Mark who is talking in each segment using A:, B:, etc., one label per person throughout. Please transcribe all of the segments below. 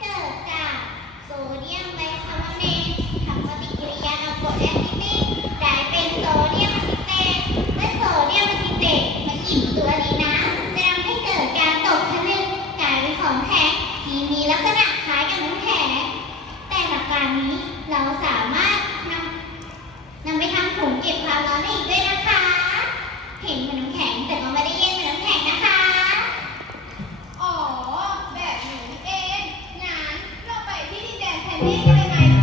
A: เกิด
B: จาก
A: โซเดี
B: ย
A: มไบคา
B: ร์บอนตทำ
A: ปฏิกริ
B: ยากับกรดแอซิติกกลายเป็นโซเดียมซิเตตเมื่อโซเดียมซิเตตมาอิ่ตัวนน้ำจะทำให้เกิดการตกผลึกกลายเป็นของแข็งที่มีลักษณะคล้า
A: ยกับน้ำ
B: แข็งแต่หลักการนี้เราสามารถนำ
A: นำไป
B: ทำถุงเก็บความร้อนได้อีกด้วยนะคะ เห็นไหม ดินแ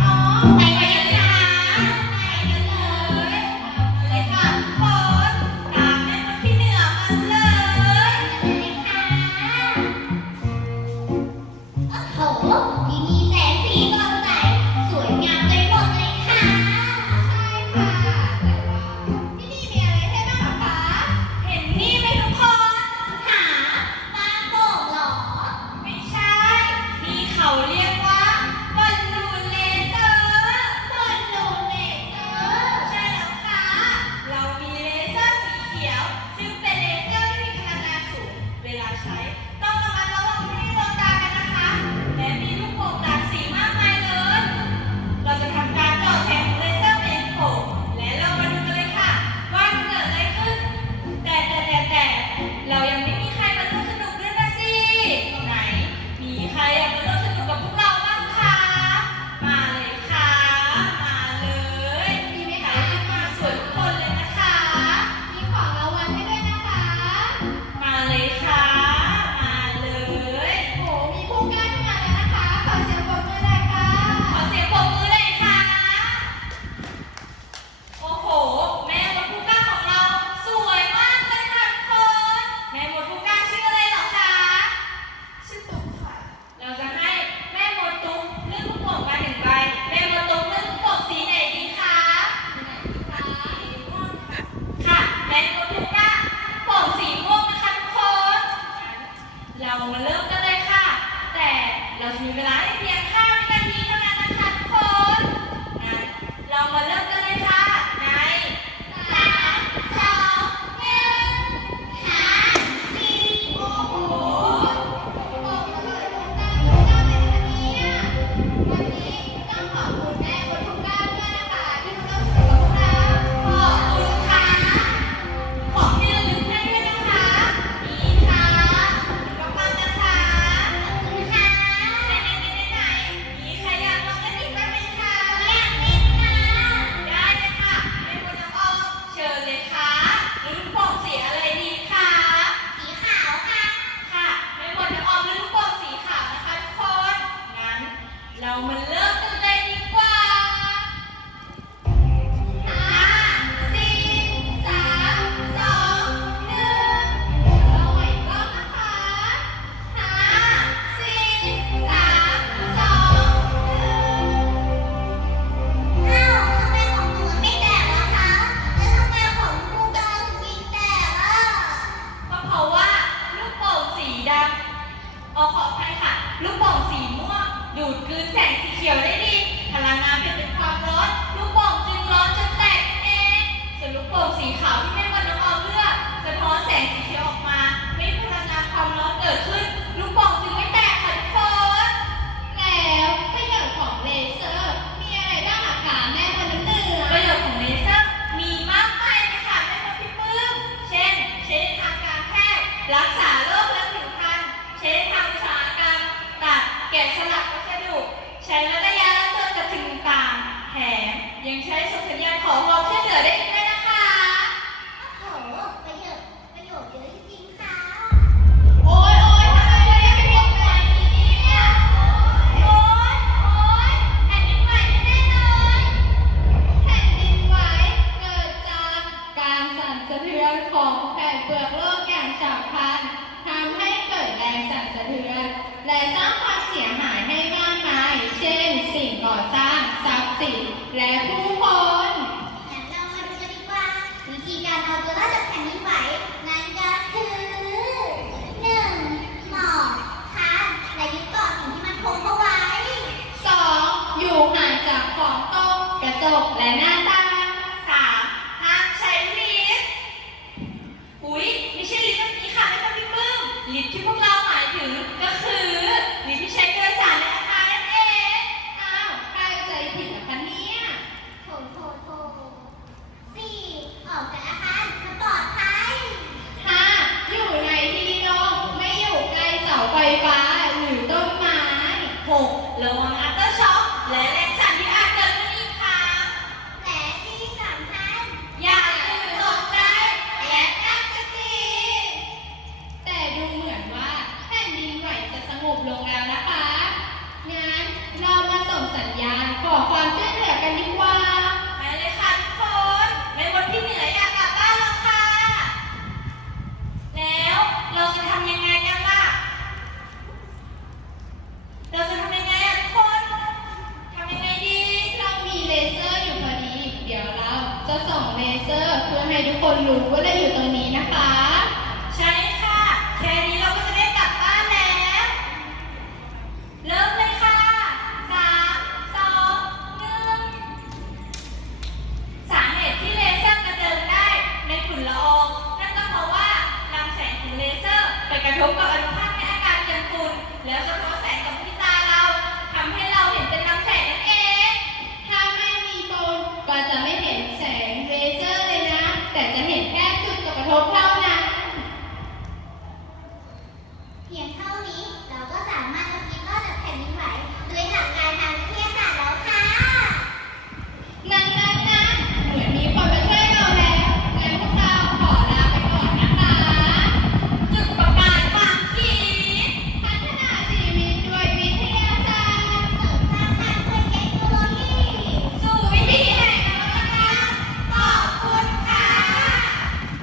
B: สัญญาขอความช่วยเหลือกันดีกว่า ไปเลยค่ะทุกคน ในวันที่
A: เหนื่อย
B: อยากกลับบ้านแล้วค่ะ
A: แล้
B: วเรา
C: จะทำยังไงกันล่ะ เราจะทำยังไงอะทุกคนทำยังไงดี
B: เรามีเลเซอร์อยู่พอดี เดี๋ยวเราจะส่องเลเซอร์เพื่อให้ทุกคนรู้ว่าเราอยู่ตรงนี้
C: เขียนเท่า